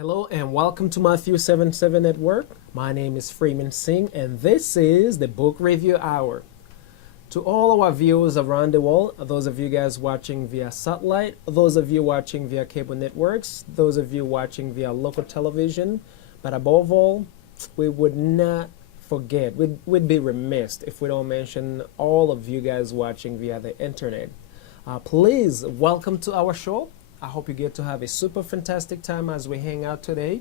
Hello and welcome to Matthew 7:7 Network. My name is Freeman Singh and this is the Book Review Hour. To all our viewers around the world, those of you guys watching via satellite, those of you watching via cable networks, those of you watching via local television, but above all, we would not forget, we'd be remiss if we don't mention all of you guys watching via the internet. Please welcome to our show. I hope you get to have a super fantastic time as we hang out today.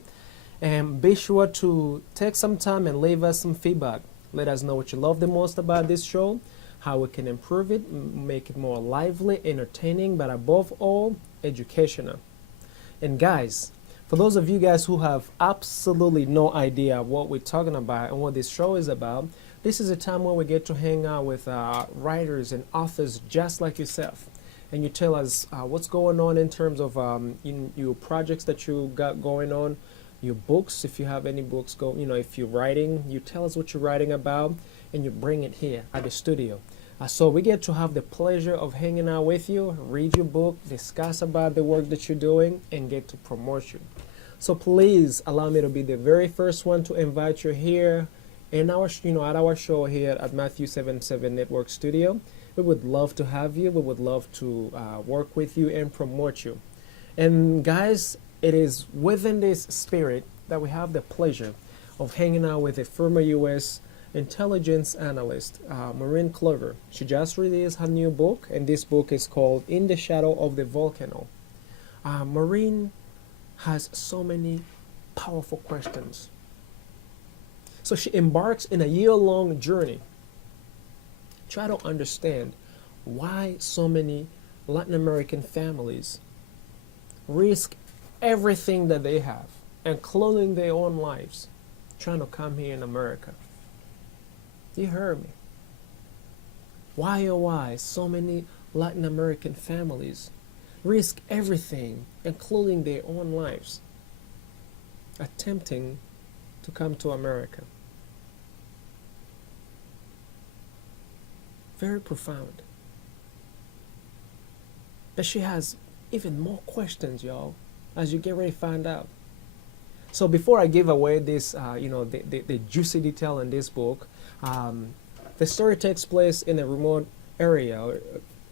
And be sure to take some time and leave us some feedback. Let us know what you love the most about this show, how we can improve it, make it more lively, entertaining, but above all, educational. And guys, for those of you guys who have absolutely no idea what we're talking about and what this show is about, this is a time where we get to hang out with writers and authors just like yourself. And you tell us what's going on in terms of in your projects that you got going on, your books, if you have any books if you're writing, you tell us what you're writing about and you bring it here at the studio. So we get to have the pleasure of hanging out with you, read your book, discuss about the work that you're doing, and get to promote you. So please allow me to be the very first one to invite you here in our at our show here at Matthew 7:7 Network Studio. We would love to have you. We would love to work with you and promote you. And guys, it is within this spirit that we have the pleasure of hanging out with a former U.S. intelligence analyst, Maureen Klovers. She just released her new book, and this book is called In the Shadow of the Volcano. Maureen has so many powerful questions. So she embarks in a year-long journey. Try to understand why so many Latin American families risk everything that they have, including their own lives, trying to come here in America. You heard me. Why so many Latin American families risk everything, including their own lives, attempting to come to America? Very profound. But she has even more questions, y'all, as you get ready to find out. So before I give away this, the juicy detail in this book, the story takes place in a remote area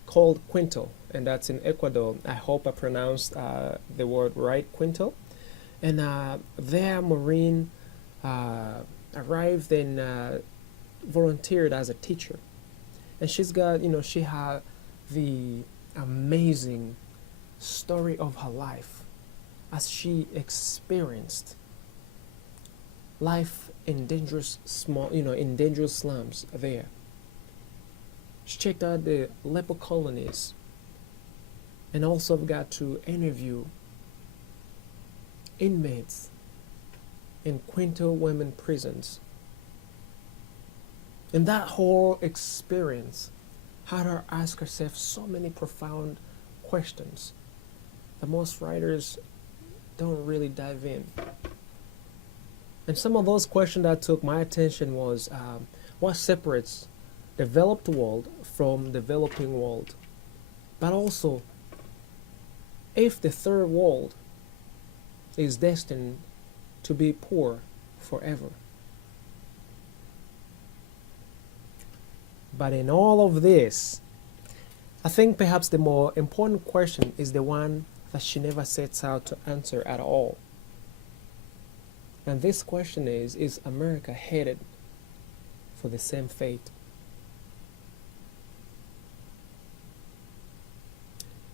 called Quito, and that's in Ecuador. I hope I pronounced the word right, Quito. And there, Maureen arrived and volunteered as a teacher. And she's got, she had the amazing story of her life as she experienced life in dangerous slums there. She checked out the Leper colonies and also got to interview inmates in Quito women prisons. And that whole experience had her ask herself so many profound questions that most writers don't really dive in. And some of those questions that took my attention was what separates developed world from developing world? But also, if the third world is destined to be poor forever. But in all of this, I think perhaps the more important question is the one that she never sets out to answer at all. And this question is America headed for the same fate?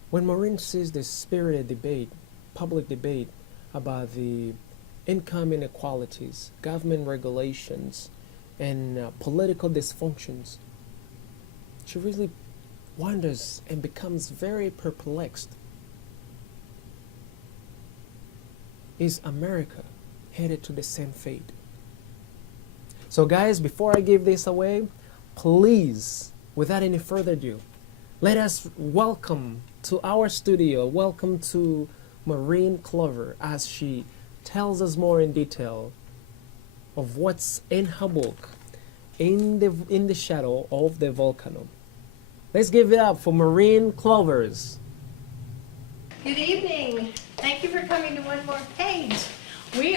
When Maureen sees the spirited debate, public debate about the income inequalities, government regulations, and political dysfunctions, she really wonders and becomes very perplexed. Is America headed to the same fate? So guys, before I give this away, please, without any further ado, let us welcome to our studio, welcome to Maureen Klovers as she tells us more in detail of what's in her book, In the Shadow of the Volcano. Let's give it up for Maureen Klovers. Good evening. Thank you for coming to One More Page.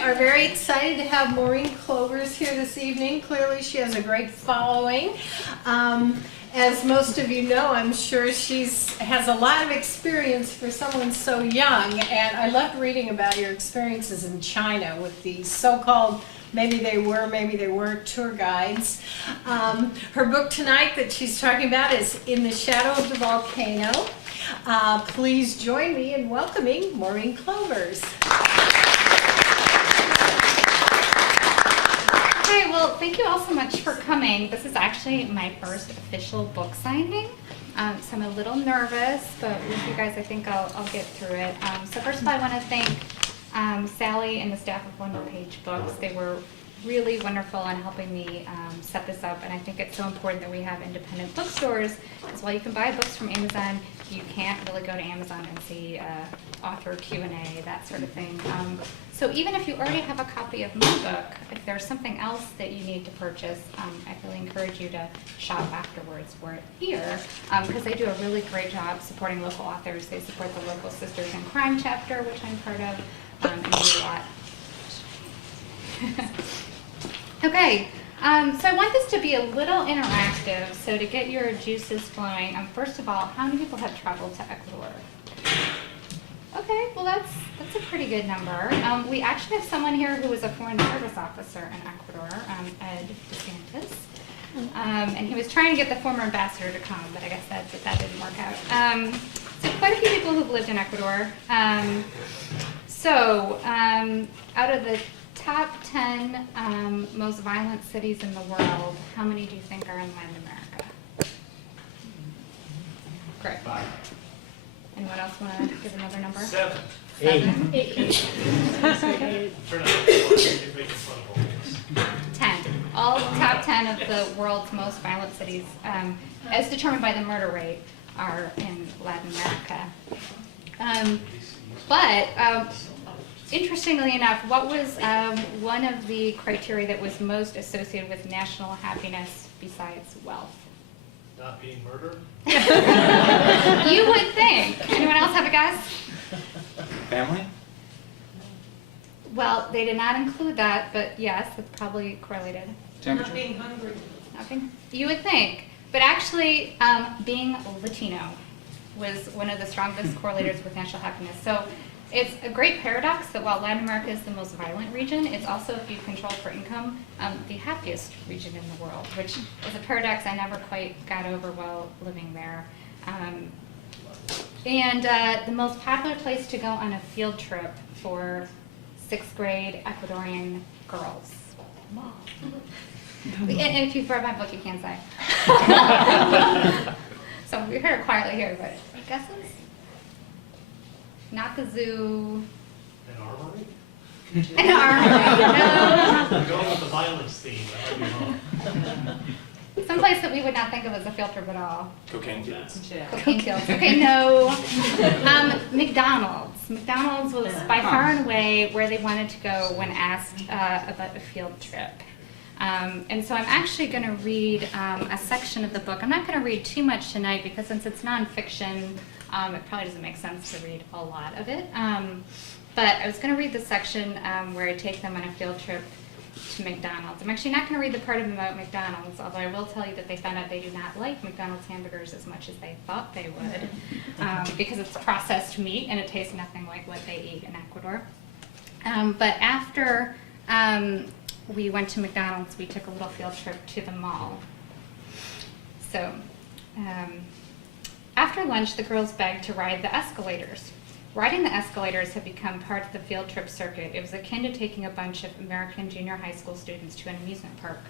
are very excited to have Maureen Klovers here this evening. Clearly she has a great following. As most of you know, I'm sure has a lot of experience for someone so young, and I loved reading about your experiences in China with the so-called maybe they were, maybe they weren't tour guides. Her book tonight that she's talking about is In the Shadow of the Volcano. Please join me in welcoming Maureen Klovers. Okay, well, thank you all so much for coming. This is actually my first official book signing, so I'm a little nervous, but with you guys, I think I'll get through it. So first of all, I want to thank Sally and the staff of One Page Books. They were really wonderful in helping me set this up, and I think it's so important that we have independent bookstores, because while you can buy books from Amazon, you can't really go to Amazon and see author Q&A, that sort of thing. So even if you already have a copy of my book, if there's something else that you need to purchase, I really encourage you to shop afterwards for it here, because they do a really great job supporting local authors. They support the local Sisters in Crime chapter, which I'm part of, and do a lot. Okay, so I want this to be a little interactive, so to get your juices flowing, first of all, how many people have traveled to Ecuador? Okay, well that's a pretty good number. We actually have someone here who was a foreign service officer in Ecuador, Ed DeSantis, and he was trying to get the former ambassador to come, but I guess that didn't work out. So quite a few people who've lived in Ecuador. Out of the top 10 most violent cities in the world, how many do you think are in Latin America? Great. 5. Anyone else want to give another number? 7. 7. 8. 10. All top 10 of the world's most violent cities, as determined by the murder rate, are in Latin America. Interestingly enough, what was one of the criteria that was most associated with national happiness besides wealth? Not being murdered? You would think. Anyone else have a guess? Family? Well, they did not include that, but yes, it's probably correlated. Not being hungry. Nothing? You would think. But actually, being Latino was one of the strongest correlators with national happiness. So it's a great paradox that while Latin America is the most violent region, it's also, if you control for income, the happiest region in the world, which is a paradox I never quite got over while living there. The most popular place to go on a field trip for 6th grade Ecuadorian girls. And if you've read my book, you can say. So we heard it quietly here, but guesses? Not the zoo. An armory? An armory, no. I'm going with the violence theme. I might be wrong. Someplace that we would not think of as a field trip at all. Cocaine fields. Cocaine fields. Okay, no. McDonald's. McDonald's was by far and away where they wanted to go when asked about a field trip. And so I'm actually going to read a section of the book. I'm not going to read too much tonight because since it's nonfiction, it probably doesn't make sense to read a lot of it. But I was going to read the section where I take them on a field trip to McDonald's. I'm actually not going to read the part about McDonald's, although I will tell you that they found out they do not like McDonald's hamburgers as much as they thought they would because it's processed meat and it tastes nothing like what they eat in Ecuador. But after we went to McDonald's, we took a little field trip to the mall. So after lunch, the girls begged to ride the escalators. Riding the escalators had become part of the field trip circuit. It was akin to taking a bunch of American junior high school students to an amusement park.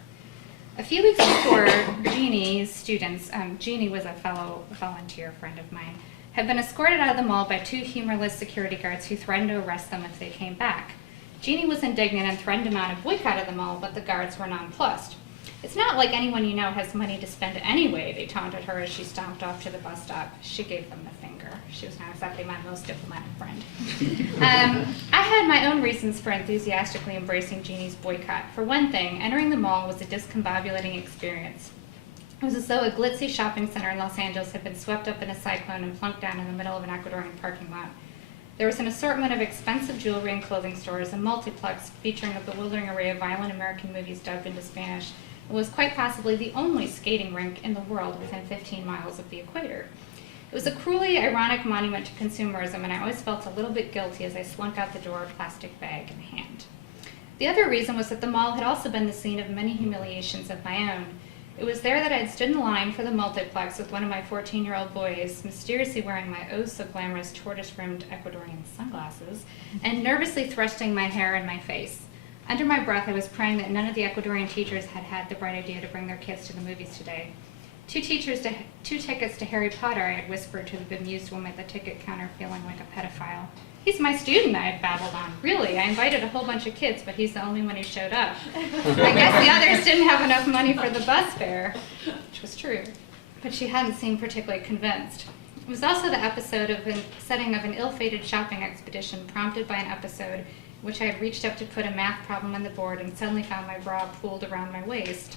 A few weeks before, Jeannie's students, Jeannie was a fellow volunteer friend of mine, had been escorted out of the mall by 2 humorless security guards who threatened to arrest them if they came back. Jeannie was indignant and threatened them out of boycott of the mall, but the guards were nonplussed. "It's not like anyone you know has money to spend anyway," they taunted her as she stomped off to the bus stop. She gave them the finger. She was not exactly my most diplomatic friend. I had my own reasons for enthusiastically embracing Jeannie's boycott. For one thing, entering the mall was a discombobulating experience. It was as though a glitzy shopping center in Los Angeles had been swept up in a cyclone and plunked down in the middle of an Ecuadorian parking lot. There was an assortment of expensive jewelry and clothing stores, a multiplex featuring a bewildering array of violent American movies dubbed into Spanish. It was quite possibly the only skating rink in the world within 15 miles of the equator. It was a cruelly ironic monument to consumerism, and I always felt a little bit guilty as I slunk out the door, plastic bag in hand. The other reason was that the mall had also been the scene of many humiliations of my own. It was there that I had stood in line for the multiplex with one of my 14-year-old boys, mysteriously wearing my oh-so-glamorous tortoise-rimmed Ecuadorian sunglasses, and nervously thrusting my hair in my face. Under my breath, I was praying that none of the Ecuadorian teachers had had the bright idea to bring their kids to the movies today. Two tickets to Harry Potter, I had whispered to the bemused woman at the ticket counter, feeling like a pedophile. He's my student, I had babbled on. Really, I invited a whole bunch of kids, but he's the only one who showed up. I guess the others didn't have enough money for the bus fare, which was true. But she hadn't seemed particularly convinced. It was also the episode of the setting of an ill-fated shopping expedition prompted by an episode in which I had reached up to put a math problem on the board and suddenly found my bra pooled around my waist.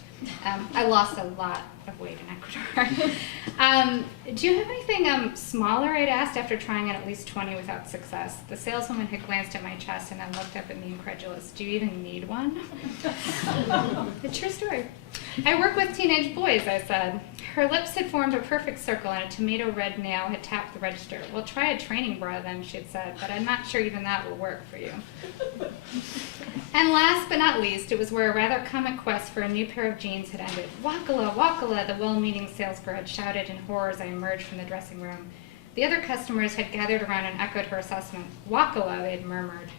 I lost a lot of weight in Ecuador. Do you have anything smaller, I'd asked after trying at least 20 without success. The saleswoman had glanced at my chest and then looked up at me incredulous. Do you even need one? A true story. I work with teenage boys, I said. Her lips had formed a perfect circle and a tomato red nail had tapped the register. Well, try a training bra then, she had said, but I'm not sure even that will work for you. And last but not least, it was where a rather comic quest for a new pair of jeans had ended. Wakala, wakala, the well-meaning salesgirl had shouted in horror as I emerged from the dressing room. The other customers had gathered around and echoed her assessment. Wakala, they had murmured.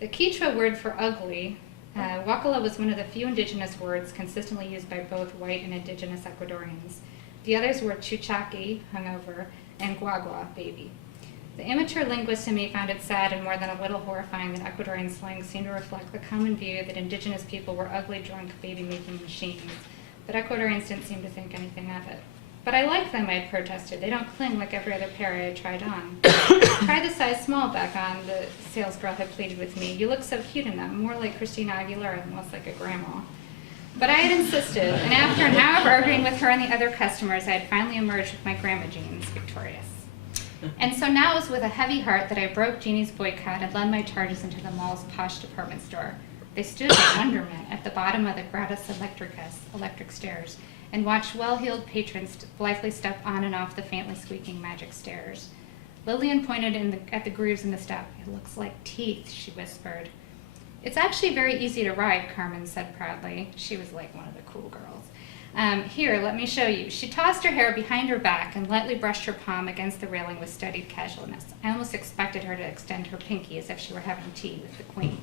The Quechua word for ugly, wakala was one of the few indigenous words consistently used by both white and indigenous Ecuadorians. The others were chuchaki, hungover, and guagua, baby. The amateur linguist in me found it sad and more than a little horrifying that Ecuadorian slang seemed to reflect the common view that indigenous people were ugly, drunk, baby-making machines, but Ecuadorians didn't seem to think anything of it. But I like them, I had protested. They don't cling like every other pair I had tried on. Try the size small back on, the salesgirl had pleaded with me. You look so cute in them, more like Christina Aguilera than less like a grandma. But I had insisted, and after an hour of arguing with her and the other customers, I had finally emerged with my grandma jeans, victorious. And so now it was with a heavy heart that I broke Jeannie's boycott and led my charges into the mall's posh department store. They stood in wonderment at the bottom of the Gratis Electricus, electric stairs, and watched well-heeled patrons blithely step on and off the faintly squeaking magic stairs. Lillian pointed at the grooves in the step. It looks like teeth, she whispered. It's actually very easy to ride, Carmen said proudly. She was like one of the cool girls. Here, let me show you. She tossed her hair behind her back and lightly brushed her palm against the railing with studied casualness. I almost expected her to extend her pinky as if she were having tea with the queen.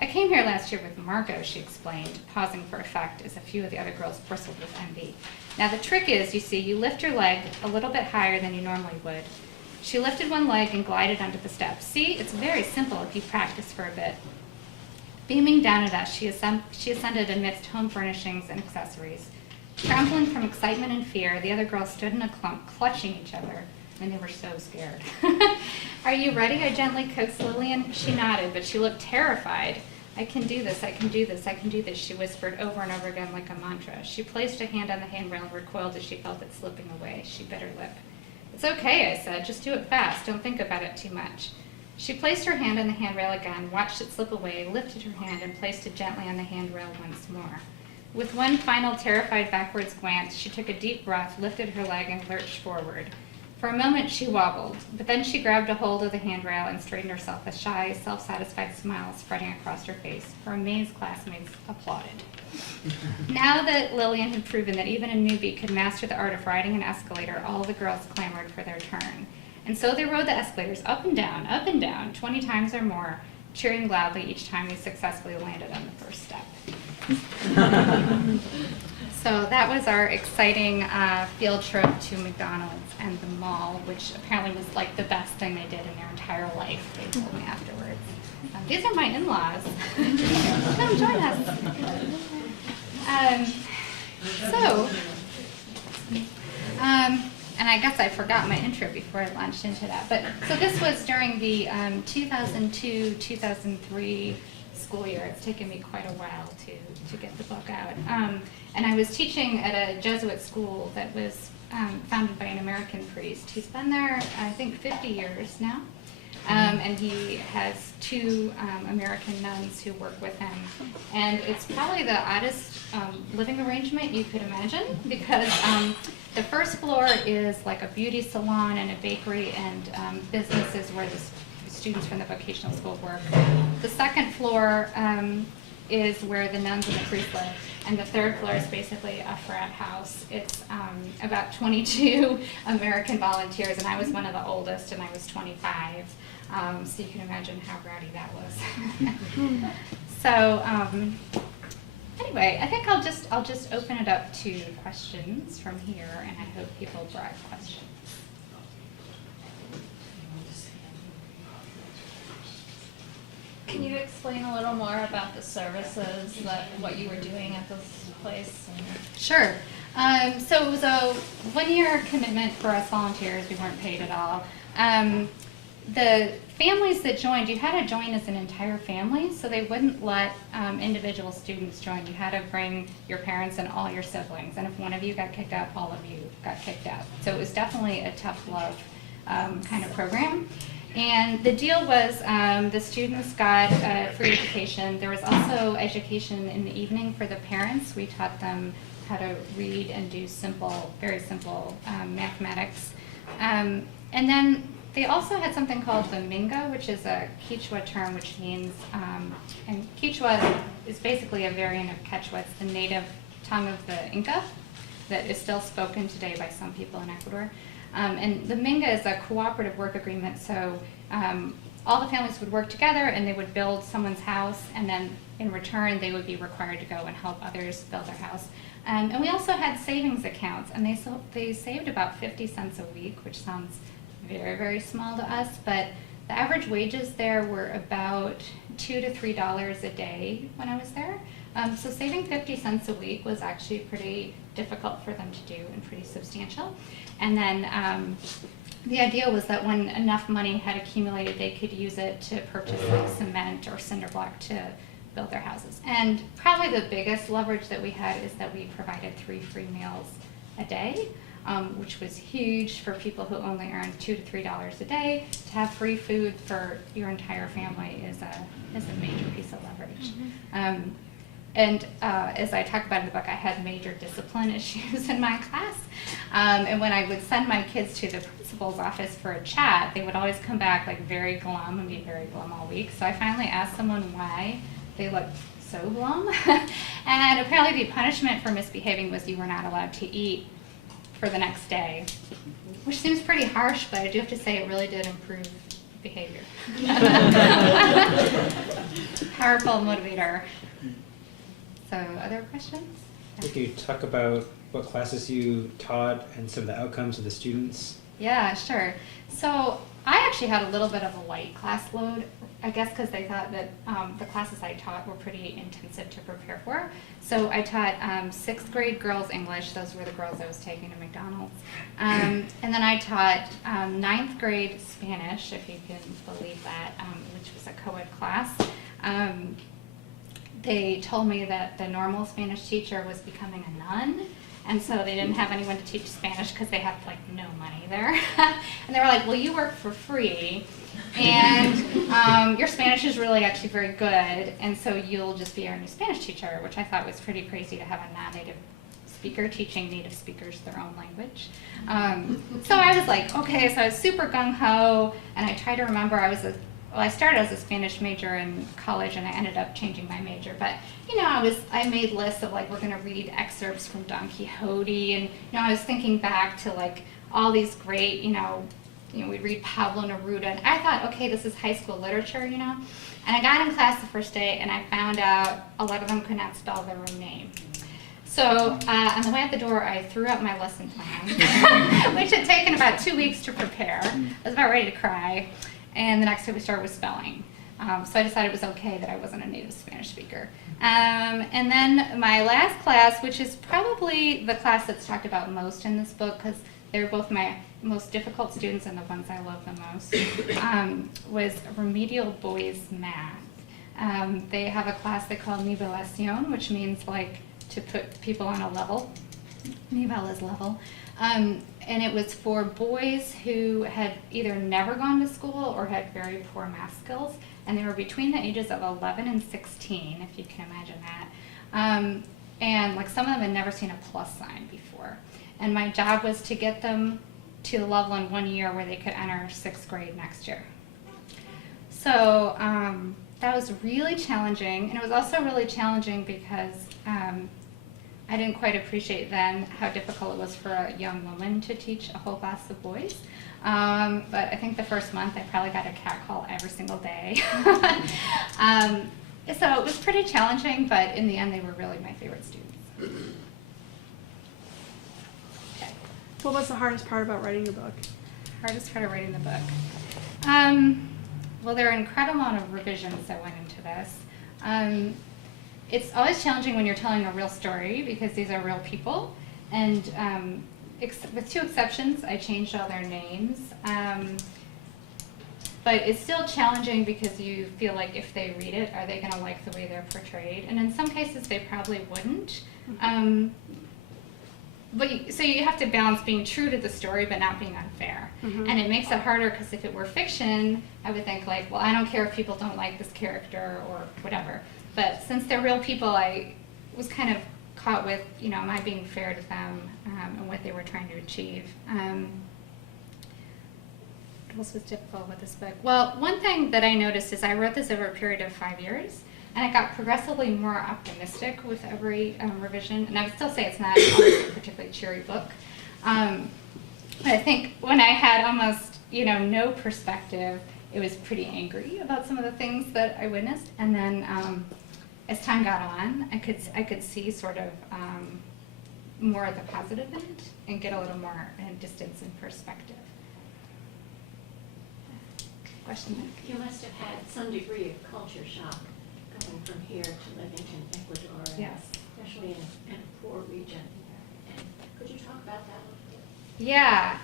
I came here last year with Margot, she explained, pausing for effect as a few of the other girls bristled with envy. Now the trick is, you see, you lift your leg a little bit higher than you normally would. She lifted one leg and glided onto the steps. See, it's very simple if you practice for a bit. Beaming down at us, she ascended amidst home furnishings and accessories. Trembling from excitement and fear, the other girls stood in a clump, clutching each other, and they were so scared. Are you ready? I gently coaxed Lillian. She nodded, but she looked terrified. I can do this, I can do this, I can do this, she whispered over and over again like a mantra. She placed a hand on the handrail and recoiled as she felt it slipping away. She bit her lip. It's okay, I said. Just do it fast. Don't think about it too much. She placed her hand on the handrail again, watched it slip away, lifted her hand, and placed it gently on the handrail once more. With one final terrified backwards glance, she took a deep breath, lifted her leg, and lurched forward. For a moment, she wobbled, but then she grabbed a hold of the handrail and straightened herself, a shy, self-satisfied smile spreading across her face. Her amazed classmates applauded. Now that Lillian had proven that even a newbie could master the art of riding an escalator, all the girls clamored for their turn. And so they rode the escalators up and down, 20 times or more, cheering loudly each time they successfully landed on the first step. So that was our exciting field trip to McDonald's and the mall, which apparently was like the best thing they did in their entire life, they told me afterwards. These are my in-laws. Come join us. And I guess I forgot my intro before I launched into that. But so this was during the 2002-2003 school year. It's taken me quite a while to get the book out. And I was teaching at a Jesuit school that was founded by an American priest. He's been there, I think, 50 years now. And he has two American nuns who work with him. And it's probably the oddest living arrangement you could imagine, because the first floor is like a beauty salon and a bakery and businesses where the students from the vocational school work. The second floor is where the nuns and the priests live. And the third floor is basically a frat house. It's about 22 American volunteers, and I was one of the oldest, and I was 25. So you can imagine how rowdy that was. So anyway, I think I'll just open it up to questions from here, and I hope people brought questions. Can you explain a little more about the services, what you were doing at this place? Sure. So it was a one-year commitment for us volunteers. We weren't paid at all. The families that joined, you had to join as an entire family, so they wouldn't let individual students join. You had to bring your parents and all your siblings, and if one of you got kicked out, all of you got kicked out. So it was definitely a tough love kind of program. And the deal was the students got free education. There was also education in the evening for the parents. We taught them how to read and do very simple mathematics. And then they also had something called the Minga, which is a Quechua term, which means, and Quechua is basically a variant of Quechua. It's the native tongue of the Inca that is still spoken today by some people in Ecuador. And the Minga is a cooperative work agreement, so all the families would work together and they would build someone's house, and then in return they would be required to go and help others build their house. And we also had savings accounts, and they saved about 50 cents a week, which sounds very, very small to us, but the average wages there were about $2 to $3 a day when I was there. So saving 50 cents a week was actually pretty difficult for them to do and pretty substantial. And then the idea was that when enough money had accumulated, they could use it to purchase like cement or cinder block to build their houses. And probably the biggest leverage that we had is that we provided 3 free meals a day, which was huge for people who only earned $2 to $3 a day. To have free food for your entire family is a major piece of leverage. Mm-hmm. And as I talk about in the book, I had major discipline issues in my class. And when I would send my kids to the principal's office for a chat, they would always come back like very glum and be very glum all week. So I finally asked someone why they looked so glum. And apparently the punishment for misbehaving was you were not allowed to eat for the next day, which seems pretty harsh, but I do have to say it really did improve behavior. Powerful motivator. So, other questions? Could you talk about what classes you taught and some of the outcomes of the students? Yeah, sure. So I actually had a little bit of a light class load, I guess because they thought that the classes I taught were pretty intensive to prepare for. So I taught 6th grade girls English. Those were the girls I was taking to McDonald's. And then I taught 9th grade Spanish, if you can believe that, which was a co-ed class. They told me that the normal Spanish teacher was becoming a nun, and so they didn't have anyone to teach Spanish because they had like no money there. And they were like, well, you work for free, and your Spanish is really actually very good, and so you'll just be our new Spanish teacher, which I thought was pretty crazy to have a non-native speaker teaching native speakers their own language. So I was like, okay, so I was super gung-ho, and I try to remember I started as a Spanish major in college, and I ended up changing my major. But I made lists of like we're going to read excerpts from Don Quixote, and I was thinking back to like all these great, we'd read Pablo Neruda, and I thought, okay, this is high school literature, And I got in class the first day, and I found out a lot of them could not spell their own name. So on the way out the door, I threw out my lesson plan, which had taken about 2 weeks to prepare. I was about ready to cry. And the next day we started with spelling. So I decided it was okay that I wasn't a native Spanish speaker. And then my last class, which is probably the class that's talked about most in this book, because they're both my most difficult students and the ones I love the most, was remedial boys math. They have a class they call nivelación, which means like to put people on a level. Nivella's level. And it was for boys who had either never gone to school or had very poor math skills, and they were between the ages of 11 and 16, if you can imagine that. And like some of them had never seen a plus sign before. And my job was to get them to the level in 1 year where they could enter 6th grade next year. So that was really challenging, and it was also really challenging because I didn't quite appreciate then how difficult it was for a young woman to teach a whole class of boys. But I think the first month I probably got a cat call every single day. So it was pretty challenging, but in the end they were really my favorite students. Okay. What was the hardest part about writing your book? Hardest part of writing the book. Well, there are an incredible amount of revisions that went into this. It's always challenging when you're telling a real story because these are real people. And with 2 exceptions, I changed all their names. But it's still challenging because you feel like if they read it, are they going to like the way they're portrayed? And in some cases, they probably wouldn't. So you have to balance being true to the story but not being unfair. And it makes it harder because if it were fiction, I would think like, well, I don't care if people don't like this character or whatever. But since they're real people, I was kind of caught with, am I being fair to them and what they were trying to achieve? What else was difficult with this book? Well, one thing that I noticed is I wrote this over a period of 5 years, and I got progressively more optimistic with every revision. And I would still say it's not a particularly cheery book. But I think when I had almost, no perspective, it was pretty angry about some of the things that I witnessed. And then as time got on, I could see sort of more of the positive in it and get a little more distance and perspective. Question? You must have had some degree of culture shock going from here to living in Ecuador, Yes. especially in a poor region. And could you talk about that a little bit? Yeah,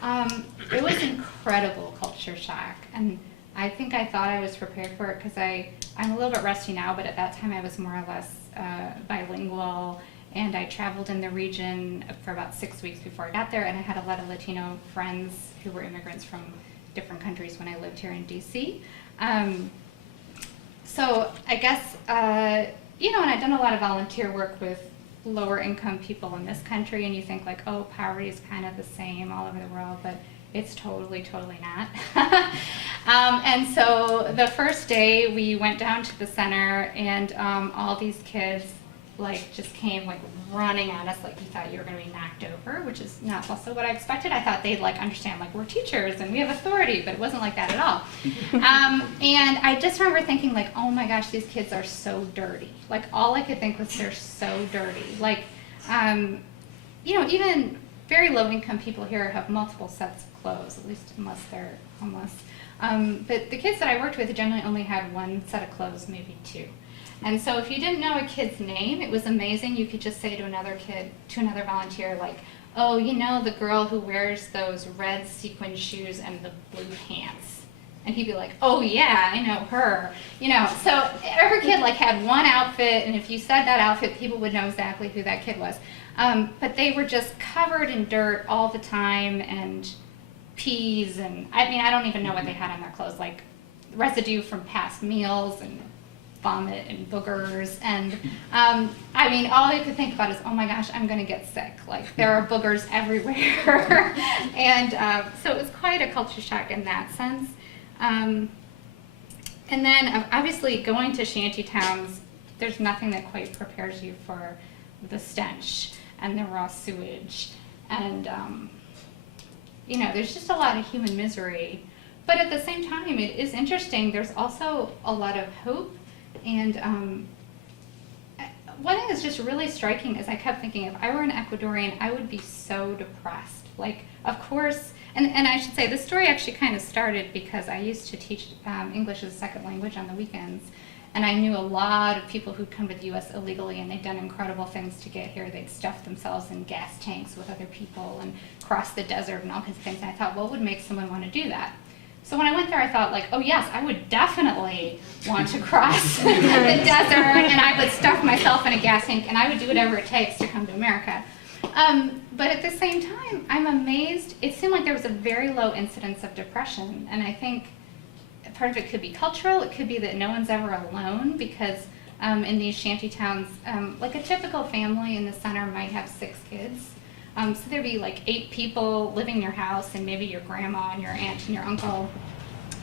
it was incredible culture shock, and I think I thought I was prepared for it because I'm a little bit rusty now, but at that time I was more or less bilingual, and I traveled in the region for about 6 weeks before I got there, and I had a lot of Latino friends who were immigrants from different countries when I lived here in DC. So I guess, and I've done a lot of volunteer work with lower income people in this country, and you think like, oh, poverty is kind of the same all over the world, but it's totally, totally not. And so the first day we went down to the center, and all these kids just came running at us like you thought you were going to be knocked over, which is not also what I expected. I thought they'd understand we're teachers and we have authority, but it wasn't like that at all. And I just remember thinking oh my gosh, these kids are so dirty. All I could think was they're so dirty. Even very low income people here have multiple sets of clothes, at least unless they're homeless. But the kids that I worked with generally only had 1 set of clothes, maybe 2. And so if you didn't know a kid's name, it was amazing. You could just say to another volunteer, oh, the girl who wears those red sequin shoes and the blue pants. And he'd be like, oh yeah, I know her. So every kid had one outfit, and if you said that outfit, people would know exactly who that kid was. But they were just covered in dirt all the time, and peas, and I don't even know what they had on their clothes, residue from past meals, and vomit and boogers, and all you could think about is, oh my gosh, I'm going to get sick. There are boogers everywhere. And so it was quite a culture shock in that sense. And then obviously going to shanty towns, there's nothing that quite prepares you for the stench and the raw sewage. And, there's just a lot of human misery. But at the same time, it is interesting. There's also a lot of hope. And one thing that's just really striking is I kept thinking, if I were an Ecuadorian, I would be so depressed. Of course, and I should say, this story actually kind of started because I used to teach English as a second language on the weekends. And I knew a lot of people who'd come to the U.S. illegally, and they'd done incredible things to get here. They'd stuffed themselves in gas tanks with other people and crossed the desert and all kinds of things. And I thought, what would make someone want to do that? So when I went there, I thought, oh yes, I would definitely want to cross the desert, and I would stuff myself in a gas tank, and I would do whatever it takes to come to America. But at the same time, I'm amazed. It seemed like there was a very low incidence of depression, and I think part of it could be cultural. It could be that no one's ever alone, because in these shanty towns, like a typical family in the center might have 6 kids. So there'd be like 8 people living in your house, and maybe your grandma and your aunt and your uncle.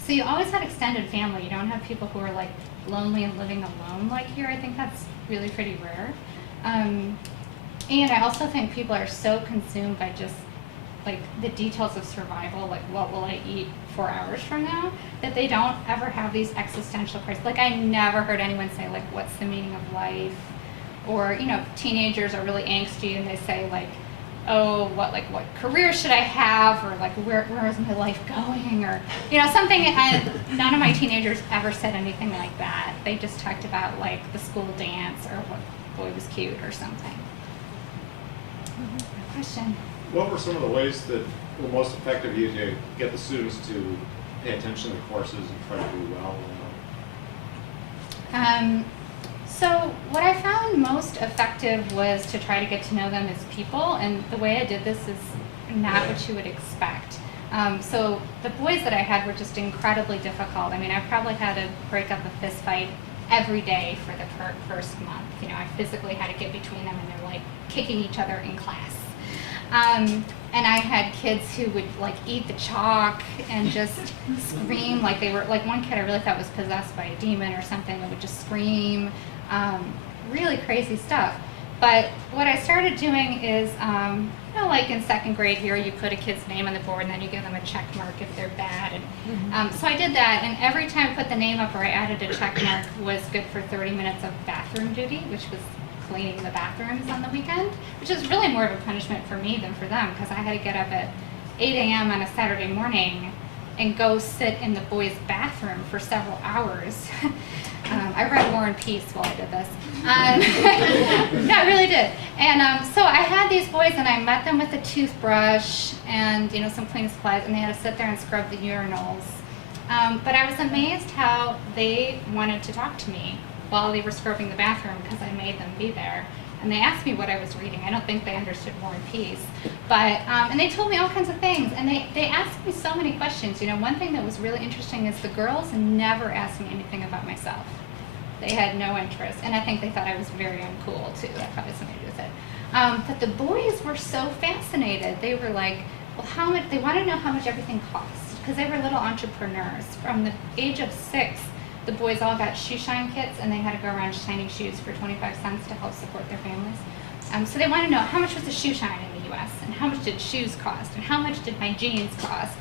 So you always had extended family. You don't have people who are like lonely and living alone like here. I think that's really pretty rare. And I also think people are so consumed by just like the details of survival, like what will I eat 4 hours from now, that they don't ever have these existential crises. Like I never heard anyone say like, what's the meaning of life? Or, you know, teenagers are really angsty and they say like, oh, what career should I have? Or like, where is my life going? Or, you know, something. None of my teenagers ever said anything like that. They just talked about like the school dance or what boy was cute or something. Question. What were some of the ways that were most effective for you to get the students to pay attention to the courses and try to do well? So what I found most effective was to try to get to know them as people, and the way I did this is not what you would expect. So the boys that I had were just incredibly difficult. I mean, I probably had to break up a fist fight every day for the first month. You know, I physically had to get between them, and they're like kicking each other in class. And I had kids who would like eat the chalk and just scream like they were, like one kid I really thought was possessed by a demon or something, that would just scream, really crazy stuff. But what I started doing is, you know, like in 2nd grade here, you put a kid's name on the board and then you give them a check mark if they're bad. And so I did that, and every time I put the name up or I added a check mark was good for 30 minutes of bathroom duty, which was cleaning the bathrooms on the weekend, which is really more of a punishment for me than for them, because I had to get up at 8 a.m. on a Saturday morning and go sit in the boys' bathroom for several hours. I read War and Peace while I did this. No, I really did. And so I had these boys, and I met them with a toothbrush and, you know, some cleaning supplies, and they had to sit there and scrub the urinals. But I was amazed how they wanted to talk to me while they were scrubbing the bathroom, because I made them be there. And they asked me what I was reading. I don't think they understood War and Peace. But, and they told me all kinds of things. And they asked me so many questions. You know, one thing that was really interesting is the girls never asked me anything about myself. They had no interest. And I think they thought I was very uncool, too. That probably has something to do with it. But the boys were so fascinated. They were like, well, how much, they wanted to know how much everything cost, because they were little entrepreneurs. From the age of 6, the boys all got shoe shine kits, and they had to go around shining shoes for 25 cents to help support their families. So they want to know how much was a shoe shine in the U.S., and how much did shoes cost, and how much did my jeans cost.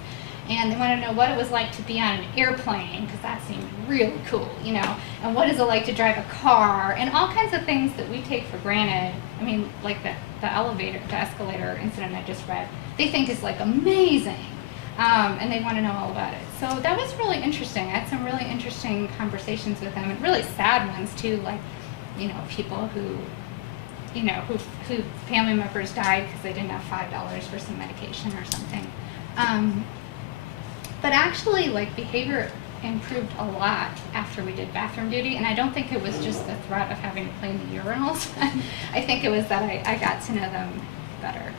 And they want to know what it was like to be on an airplane, because that seemed really cool, you know, and what is it like to drive a car, and all kinds of things that we take for granted. I mean, like the escalator incident I just read, they think is like amazing. And they want to know all about it. So that was really interesting. I had some really interesting conversations with them, and really sad ones too, like, you know, people who, you know, who family members died because they didn't have $5 for some medication or something. But actually, like, behavior improved a lot after we did bathroom duty, and I don't think it was just the threat of having to clean the urinals. I think it was that I got to know them better.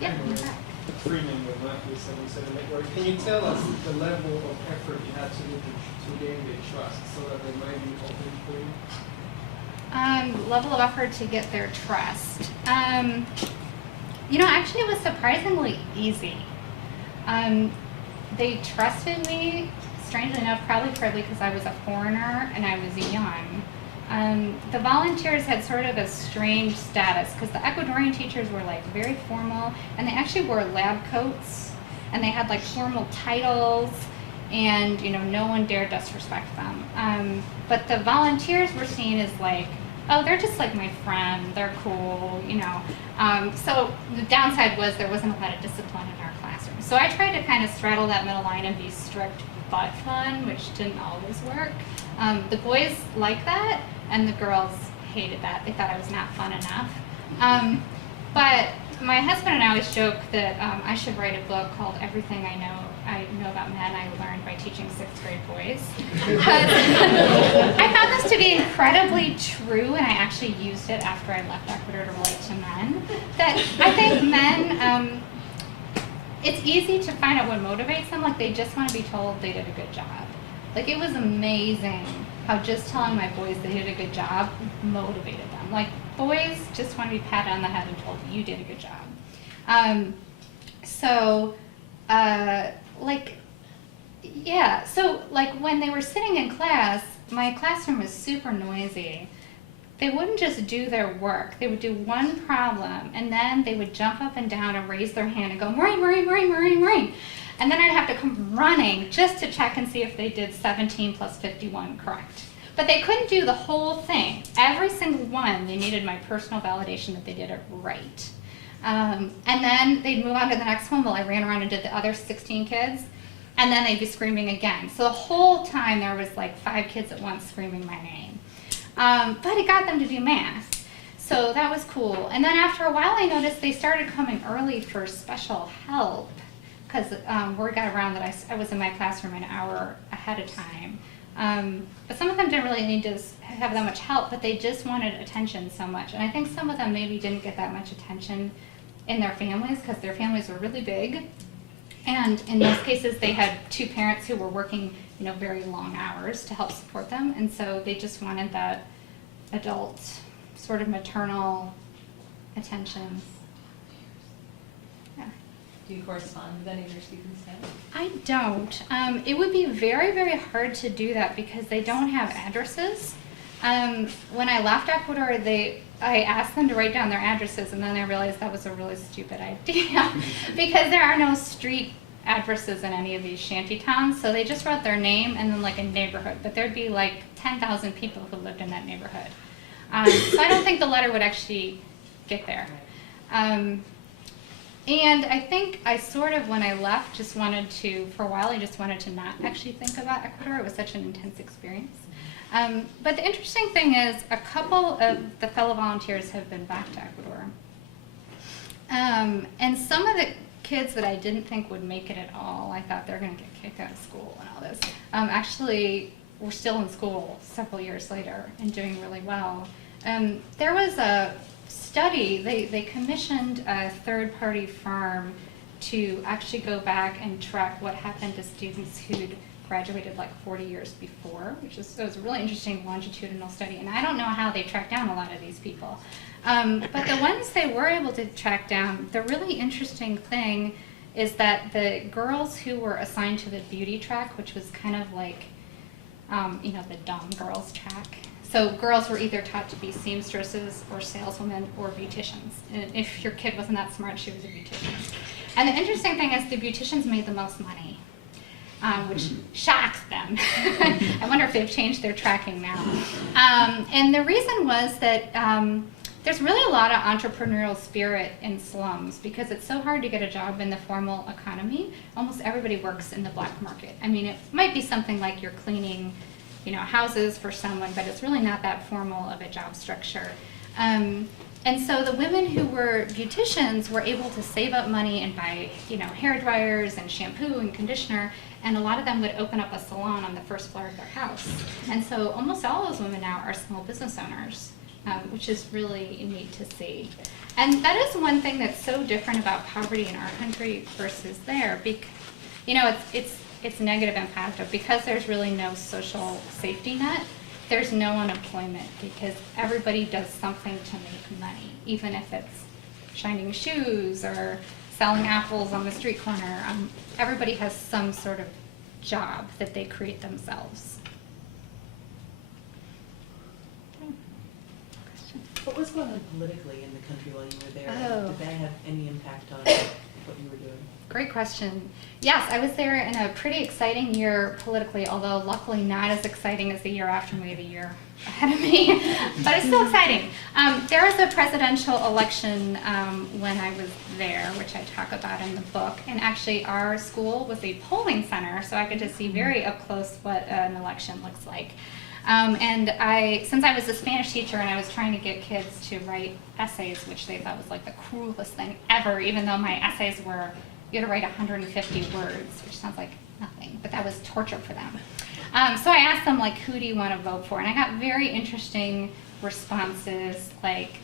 Yeah, in fact. Freeman with Matthew 77 Network. Can you tell us the level of effort you had to do to gain their trust so that they might be open for you? Level of effort to get their trust. You know, actually it was surprisingly easy. They trusted me, strangely enough, probably partly because I was a foreigner and I was young. The volunteers had sort of a strange status, because the Ecuadorian teachers were like very formal, and they actually wore lab coats, and they had like formal titles, and, you know, no one dared disrespect them. But the volunteers were seen as like, oh, they're just like my friend, they're cool, you know. So the downside was there wasn't a lot of discipline in our classroom. So I tried to kind of straddle that middle line and be strict but fun, which didn't always work. The boys liked that, and the girls hated that. They thought I was not fun enough. But my husband and I always joke that I should write a book called Everything I Know About Men I Learned by Teaching 6th grade boys. Because I found this to to be incredibly true, and I actually used it after I left Ecuador to relate to men, that I think men, it's easy to find out what motivates them. Like, they just want to be told they did a good job. Like, it was amazing how just telling my boys they did a good job motivated them. Like, boys just want to be patted on the head and told you did a good job. So when they were sitting in class, my classroom was super noisy. They wouldn't just do their work. They would do one problem, and then they would jump up and down and raise their hand and go, Maureen, Maureen, Maureen, Maureen, Maureen. And then I'd have to come running just to check and see if they did 17 plus 51 correct. But they couldn't do the whole thing. Every single one, they needed my personal validation that they did it right. And then they'd move on to the next one while I ran around and did the other 16 kids. And then they'd be screaming again. So the whole time there was like 5 kids at once screaming my name. But it got them to do math. So that was cool. And then after a while I noticed they started coming early for special help. Because word got around that I was in my classroom an hour ahead of time. But some of them didn't really need to have that much help, but they just wanted attention so much. And I think some of them maybe didn't get that much attention in their families because their families were really big. And in most cases, they had 2 parents who were working, very long hours to help support them. And so they just wanted that adult, sort of maternal attention. Yeah. Do you correspond with any of your students now? I don't. It would be very, very hard to do that because they don't have addresses. When I left Ecuador, I asked them to write down their addresses, and then I realized that was a really stupid idea because there are no street addresses in any of these shanty towns, so they just wrote their name and then like a neighborhood, but there'd be like 10,000 people who lived in that neighborhood. So I don't think the letter would actually get there. And I think I sort of, when I left, just wanted to, for a while, I just wanted to not actually think about Ecuador. It was such an intense experience. But the interesting thing is a couple of the fellow volunteers have been back to Ecuador. And some of the kids that I didn't think would make it at all, I thought they're going to get kicked out of school and all this, actually were still in school several years later and doing really well. There was a study, they commissioned a third-party firm to actually go back and track what happened to students who'd graduated like 40 years before, it was a really interesting longitudinal study, and I don't know how they tracked down a lot of these people. But the ones they were able to track down, the really interesting thing is that the girls who were assigned to the beauty track, which was kind of like, the dumb girls track. So girls were either taught to be seamstresses or saleswomen or beauticians. And if your kid wasn't that smart, she was a beautician. And the interesting thing is the beauticians made the most money, which shocks them. I wonder if they've changed their tracking now. And the reason was that there's really a lot of entrepreneurial spirit in slums because it's so hard to get a job in the formal economy. Almost everybody works in the black market. I mean, it might be something like you're cleaning, houses for someone, but it's really not that formal of a job structure. And so the women who were beauticians were able to save up money and buy, hair dryers and shampoo and conditioner, and a lot of them would open up a salon on the first floor of their house. And so almost all those women now are small business owners, which is really neat to see. And that is one thing that's so different about poverty in our country versus there. It's negative impact of because there's really no social safety net, there's no unemployment because everybody does something to make money, even if it's shining shoes or selling apples on the street corner. Everybody has some sort of job that they create themselves. What was going on politically in the country while you were there? Oh. Did that have any impact on what you were doing? Great question. Yes, I was there in a pretty exciting year politically, although luckily not as exciting as the year after me, the year ahead of me, but it's still exciting. There was a presidential election when I was there, which I talk about in the book, and actually our school was a polling center, so I could just see very up close what an election looks like. And since I was a Spanish teacher and I was trying to get kids to write essays, which they thought was like the cruelest thing ever, even though my essays were, you had to write 150 words, which sounds like nothing, but that was torture for them. So I asked them, like, who do you want to vote for? And I got very interesting responses, like,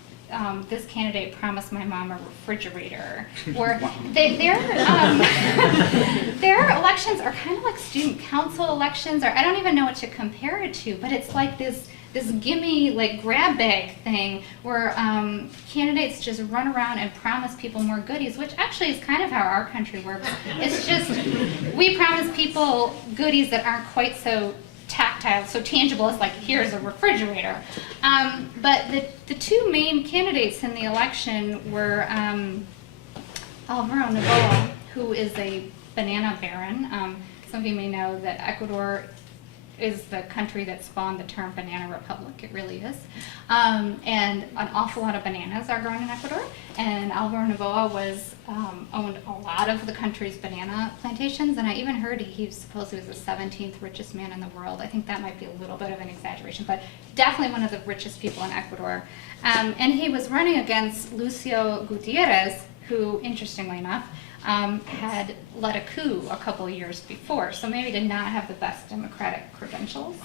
this candidate promised my mom a refrigerator. Or their elections are kind of like student council elections, or I don't even know what to compare it to, but it's like this gimme, like, grab bag thing where candidates just run around and promise people more goodies, which actually is kind of how our country works. It's just, we promise people goodies that aren't quite so tactile, so tangible as, like, here's a refrigerator. But the two main candidates in the election were Alvaro Novoa, who is a banana baron. Some of you may know that Ecuador is the country that spawned the term banana republic. It really is. And an awful lot of bananas are grown in Ecuador. And Alvaro Novoa owned a lot of the country's banana plantations. And I even heard he supposedly was the 17th richest man in the world. I think that might be a little bit of an exaggeration, but definitely one of the richest people in Ecuador. And he was running against Lucio Gutierrez, who, interestingly enough, had led a coup a couple of years before, so maybe did not have the best democratic credentials.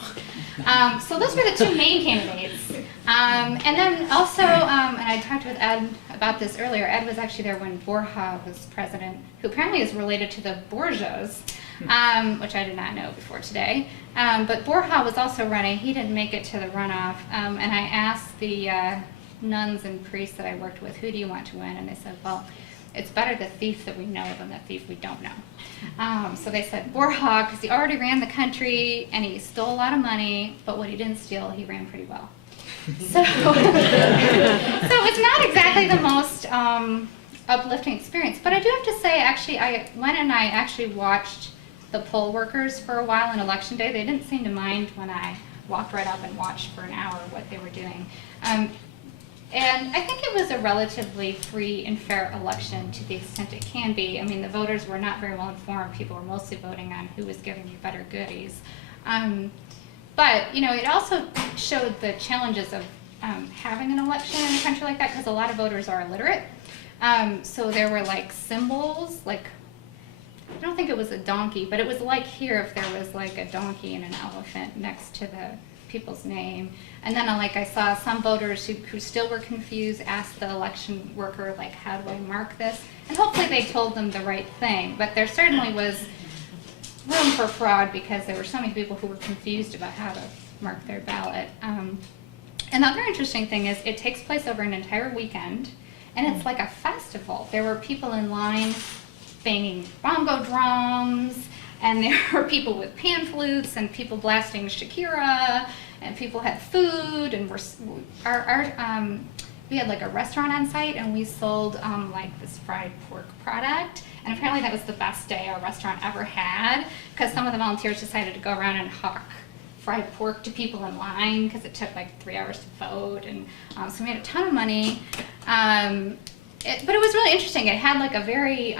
So those were the two main candidates. And then also, and I talked with Ed about this earlier, Ed was actually there when Borja was president, who apparently is related to the Borgias, which I did not know before today. But Borja was also running. He didn't make it to the runoff. And I asked the nuns and priests that I worked with, who do you want to win? And they said, well, it's better the thief that we know than the thief we don't know. So they said Borja, because he already ran the country and he stole a lot of money, but what he didn't steal, he ran pretty well. So it's not exactly the most uplifting experience. But I do have to say, actually, I went and I actually watched the poll workers for a while on election day. They didn't seem to mind when I walked right up and watched for an hour what they were doing. And I think it was a relatively free and fair election to the extent it can be. I mean, the voters were not very well informed. People were mostly voting on who was giving you better goodies. But, you know, it also showed the challenges of having an election in a country like that, because a lot of voters are illiterate. So there were, like, symbols, like, I don't think it was a donkey, but it was like here if there was, like, a donkey and an elephant next to the people's name. And then I saw some voters who still were confused asked the election worker, like, how do I mark this? And hopefully they told them the right thing. But there certainly was room for fraud because there were so many people who were confused about how to mark their ballot. Another interesting thing is it takes place over an entire weekend, and it's like a festival. There were people in line banging bongo drums, and there were people with pan flutes and people blasting Shakira, and people had food, and we had like a restaurant on site, and we sold like this fried pork product, and apparently that was the best day our restaurant ever had, because some of the volunteers decided to go around and hawk fried pork to people in line, because it took like 3 hours to vote, and so we made a ton of money. But it was really interesting. It had like a very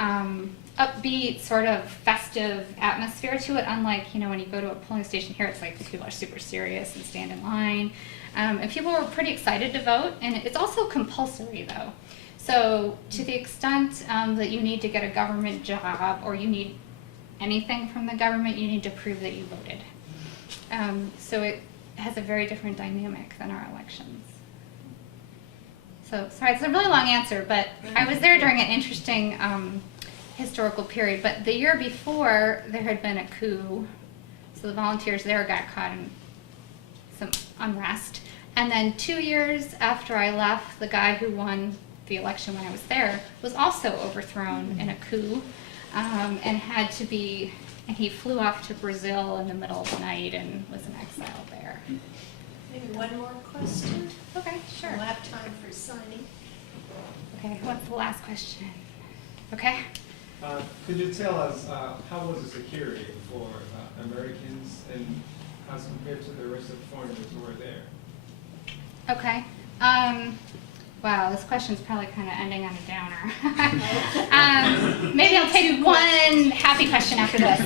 upbeat, sort of festive atmosphere to it, unlike, you know, when you go to a polling station here, it's like people are super serious and stand in line. And people were pretty excited to vote, and it's also compulsory, though. So to the extent that you need to get a government job or you need anything from the government, you need to prove that you voted. So it has a very different dynamic than our elections. So, sorry, it's a really long answer, but I was there during an interesting historical period. But the year before, there had been a coup, so the volunteers there got caught in some unrest. And then 2 years after I left, the guy who won the election when I was there was also overthrown in a coup, and had to be, and he flew off to Brazil in the middle of the night and was in exile there. Maybe one more question. Okay, sure. We'll have time for signing. Okay, what's the last question? Okay. Could you tell us how was the security for Americans and as compared to the rest of the foreigners who were there? Okay. Wow, this question's probably kind of ending on a downer. Maybe I'll take one happy question after this.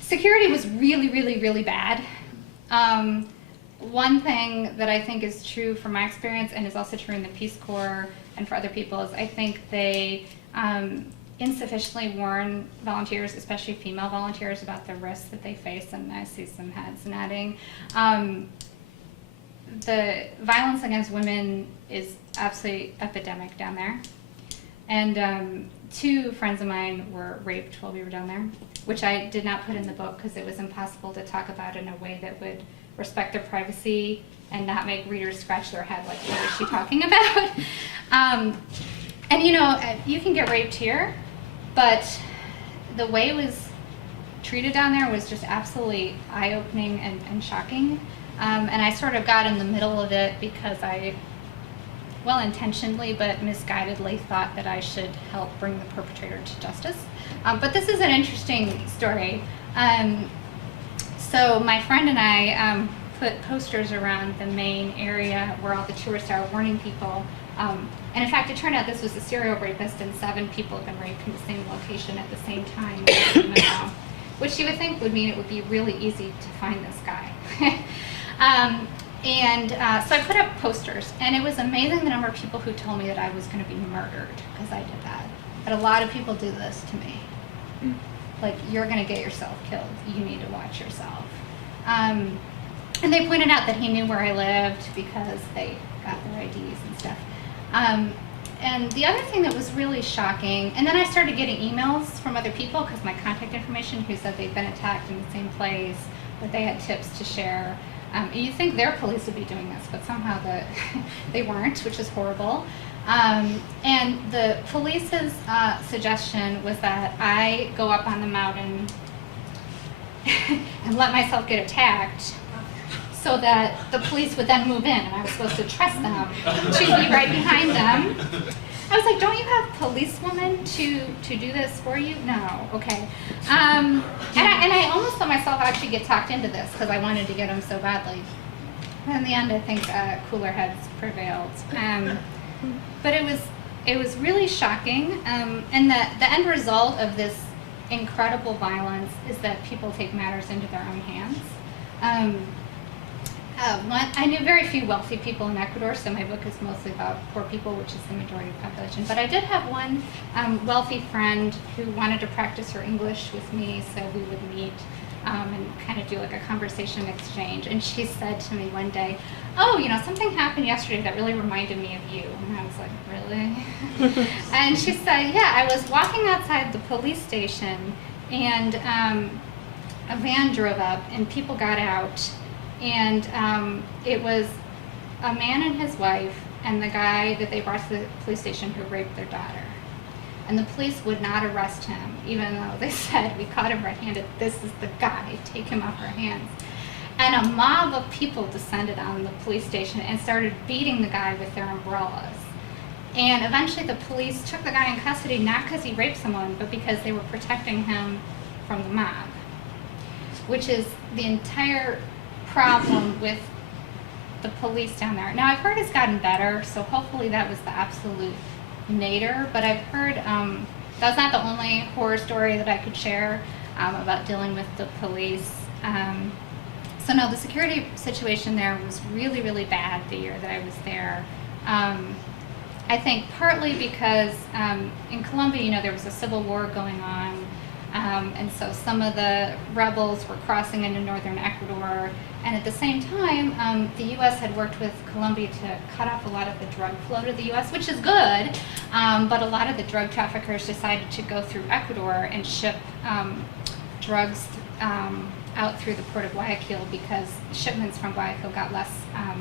Security was really, really, really bad. One thing that I think is true from my experience and is also true in the Peace Corps and for other people is I think they insufficiently warn volunteers, especially female volunteers, about the risks that they face, and I see some heads nodding. The violence against women is absolutely epidemic down there. And 2 friends of mine were raped while we were down there, which I did not put in the book because it was impossible to talk about in a way that would respect their privacy and not make readers scratch their head like, what is she talking about? And you know, you can get raped here, but the way it was treated down there was just absolutely eye-opening and shocking. And I sort of got in the middle of it because I, well intentionally but misguidedly, thought that I should help bring the perpetrator to justice. But this is an interesting story. So my friend and I put posters around the main area where all the tourists are, warning people. And in fact, it turned out this was a serial rapist, and 7 people have been raped in the same location at the same time, which you would think would mean it would be really easy to find this guy. So I put up posters, and it was amazing the number of people who told me that I was going to be murdered because I did that. But a lot of people do this to me. Like, you're going to get yourself killed. You need to watch yourself. And they pointed out that he knew where I lived because they got their IDs and stuff. And the other thing that was really shocking, and then I started getting emails from other people because my contact information, who said they'd been attacked in the same place, but they had tips to share. You'd think their police would be doing this, but somehow they weren't, which is horrible. And the police's suggestion was that I go up on the mountain and let myself get attacked so that the police would then move in, and I was supposed to trust them to be right behind them. I was like, don't you have policewomen to do this for you? No, okay. And I almost let myself actually get talked into this because I wanted to get them so badly. But in the end, I think cooler heads prevailed. But it was really shocking. And the end result of this incredible violence is that people take matters into their own hands. I knew very few wealthy people in Ecuador, so my book is mostly about poor people, which is the majority of the population. But I did have one wealthy friend who wanted to practice her English with me, so we would meet and kind of do like a conversation exchange. And she said to me one day, oh, you know, something happened yesterday that really reminded me of you. And I was like, really? And she said, yeah, I was walking outside the police station, and a van drove up, and people got out. And it was a man and his wife and the guy that they brought to the police station who raped their daughter. And the police would not arrest him, even though they said, we caught him red-handed, this is the guy, take him off our hands. And a mob of people descended on the police station and started beating the guy with their umbrellas. And eventually the police took the guy in custody, not because he raped someone, but because they were protecting him from the mob, which is the entire problem with the police down there. Now, I've heard it's gotten better, so hopefully that was the absolute nadir, but I've heard that's not the only horror story that I could share about dealing with the police. So no, the security situation there was really, really bad the year that I was there. I think partly because in Colombia, you know, there was a civil war going on, and so some of the rebels were crossing into northern Ecuador. And at the same time, the U.S. had worked with Colombia to cut off a lot of the drug flow to the U.S., which is good, but a lot of the drug traffickers decided to go through Ecuador and ship drugs out through the port of Guayaquil because shipments from Guayaquil got less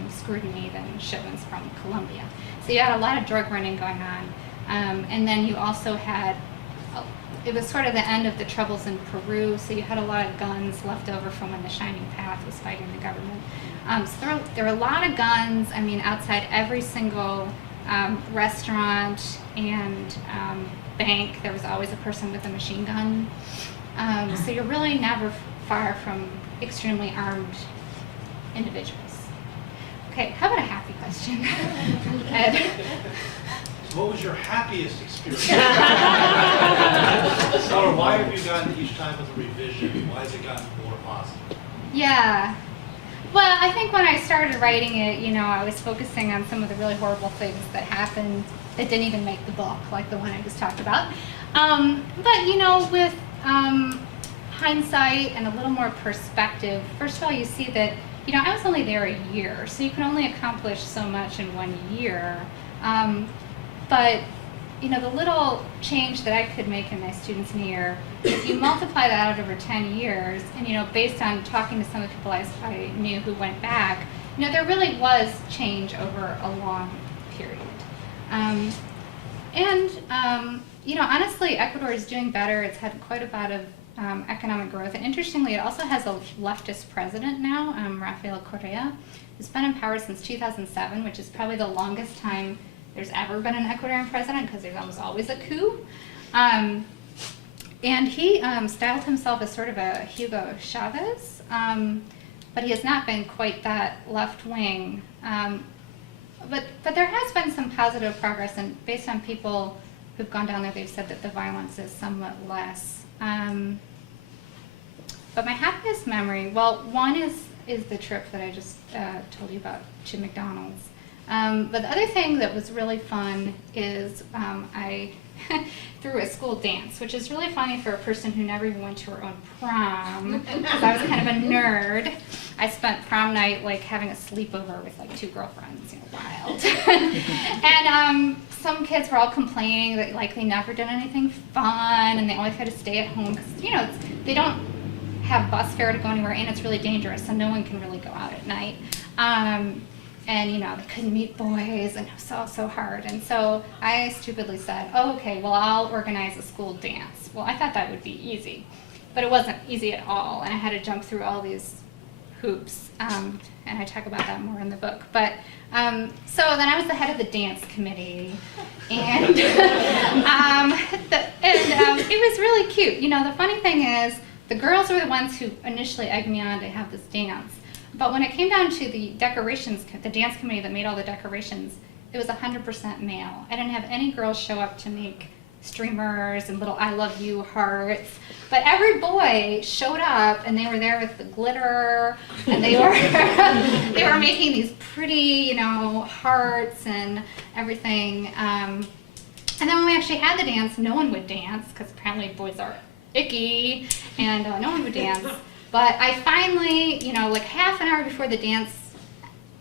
scrutiny than shipments from Colombia. So you had a lot of drug running going on. And then you also had, it was sort of the end of the troubles in Peru, so you had a lot of guns left over from when the Shining Path was fighting the government. So there were a lot of guns, I mean, outside every single restaurant and bank, there was always a person with a machine gun. So you're really never far from extremely armed individuals. Okay, how about a happy question? Ed? What was your happiest experience? Or why have you gotten each time with a revision? Why has it gotten more positive? Yeah. Well, I think when I started writing it, you know, I was focusing on some of the really horrible things that happened that didn't even make the book, like the one I just talked about. But you know, with hindsight and a little more perspective, first of all, you see that, you know, I was only there a year, so you can only accomplish so much in 1 year. But you know, the little change that I could make in my students in a year, if you multiply that out over 10 years, and you know, based on talking to some of the people I knew who went back, you know, there really was change over a long period. You know, honestly, Ecuador is doing better. It's had quite a bit of economic growth. And interestingly, it also has a leftist president now, Rafael Correa, who's been in power since 2007, which is probably the longest time there's ever been an Ecuadorian president, because there's almost always a coup. And he styled himself as sort of a Hugo Chavez, but he has not been quite that left-wing. But there has been some positive progress, and based on people who've gone down there, they've said that the violence is somewhat less. But my happiest memory, well, one is the trip that I just told you about to McDonald's. But the other thing that was really fun is I threw a school dance, which is really funny for a person who never even went to her own prom, because I was kind of a nerd. I spent prom night like having a sleepover with like 2 girlfriends, you know, wild. And some kids were all complaining that like they never did anything fun, and they always had to stay at home because, you know, they don't have bus fare to go anywhere, and it's really dangerous, so no one can really go out at night. And you know, they couldn't meet boys, and it was so hard. And so I stupidly said, oh, okay, well, I'll organize a school dance. Well, I thought that would be easy, but it wasn't easy at all, and I had to jump through all these hoops, and I talk about that more in the book. But so then I was the head of the dance committee, and it was really cute. You know, the funny thing is, the girls were the ones who initially egged me on to have this dance. But when it came down to the decorations, the dance committee that made all the decorations, it was 100% male. I didn't have any girls show up to make streamers and little I love you hearts. But every boy showed up, and they were there with the glitter, and they were making these pretty, you know, hearts and everything. And then when we actually had the dance, no one would dance, because apparently boys are icky, and no one would dance. But I finally, you know, like half an hour before the dance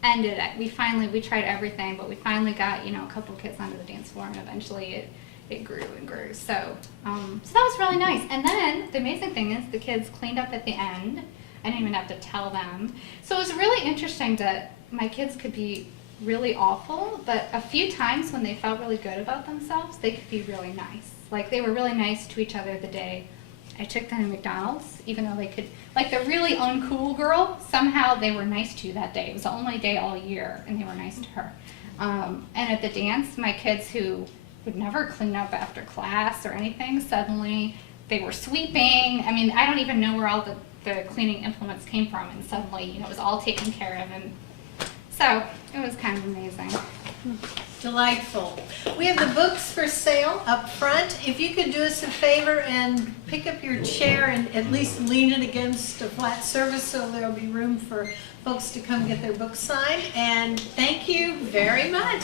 ended, we tried everything, but we finally got, you know, a couple kids onto the dance floor, and eventually it grew and grew. So that was really nice. And then the amazing thing is the kids cleaned up at the end. I didn't even have to tell them. So it was really interesting that my kids could be really awful, but a few times when they felt really good about themselves, they could be really nice. Like they were really nice to each other the day I took them to McDonald's, even though they could, like the really uncool girl, somehow they were nice to that day. It was the only day all year, and they were nice to her. And at the dance, my kids who would never clean up after class or anything, suddenly they were sweeping. I mean, I don't even know where all the cleaning implements came from, and suddenly, you know, it was all taken care of. And so it was kind of amazing. Delightful. We have the books for sale up front. If you could do us a favor and pick up your chair and at least lean it against a flat surface so there'll be room for folks to come get their books signed. And thank you very much.